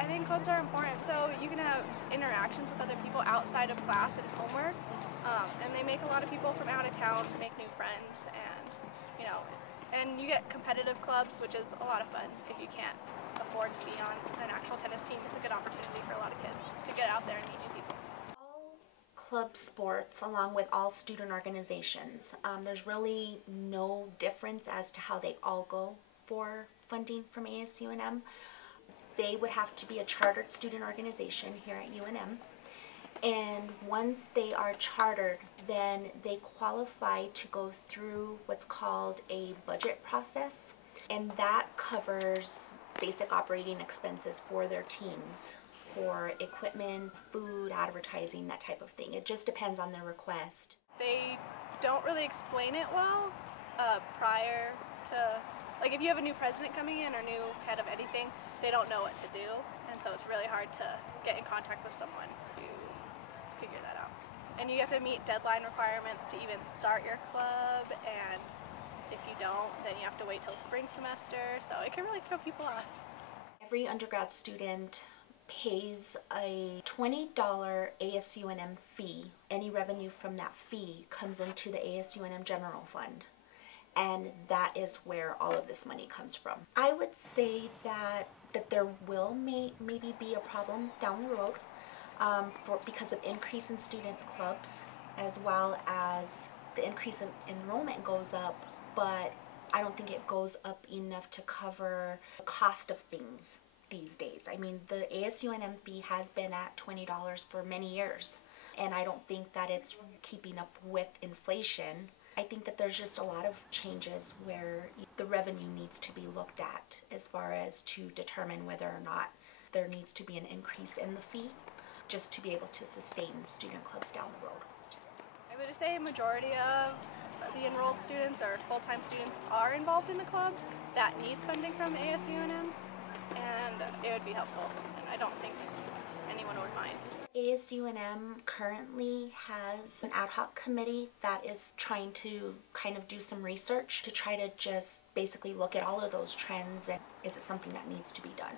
I think clubs are important so you can have interactions with other people outside of class and homework, and they make a lot of people from out of town make new friends, and and you get competitive clubs, which is a lot of fun. If you can't afford to be on an actual tennis team, it's a good opportunity for a lot of kids to get out there and meet new people. All club sports, along with all student organizations, there's really no difference as to how they all go for funding from ASUNM. They would have to be a chartered student organization here at UNM. And once they are chartered, then they qualify to go through what's called a budget process. And that covers basic operating expenses for their teams, for equipment, food, advertising, that type of thing. It just depends on their request. They don't really explain it well prior to, like if you have a new president coming in or new head of anything, they don't know what to do. And so it's really hard to get in contact with someone to figure that out. And you have to meet deadline requirements to even start your club, and if you don't, then you have to wait till spring semester, so it can really throw people off. Every undergrad student pays a $20 ASUNM fee. Any revenue from that fee comes into the ASUNM general fund, and that is where all of this money comes from. I would say that there will maybe be a problem down the road because of increase in student clubs, as well as the increase in enrollment goes up, but I don't think it goes up enough to cover the cost of things these days. I mean, the ASUNM fee has been at $20 for many years, and I don't think that it's keeping up with inflation. I think that there's just a lot of changes where the revenue needs to be looked at as far as to determine whether or not there needs to be an increase in the fee just to be able to sustain student clubs down the road. I would say a majority of the enrolled students or full-time students are involved in the club that needs funding from ASUNM, and it would be helpful, and I don't think anyone would mind. ASUNM currently has an ad hoc committee that is trying to kind of do some research to try to just basically look at all of those trends and is it something that needs to be done.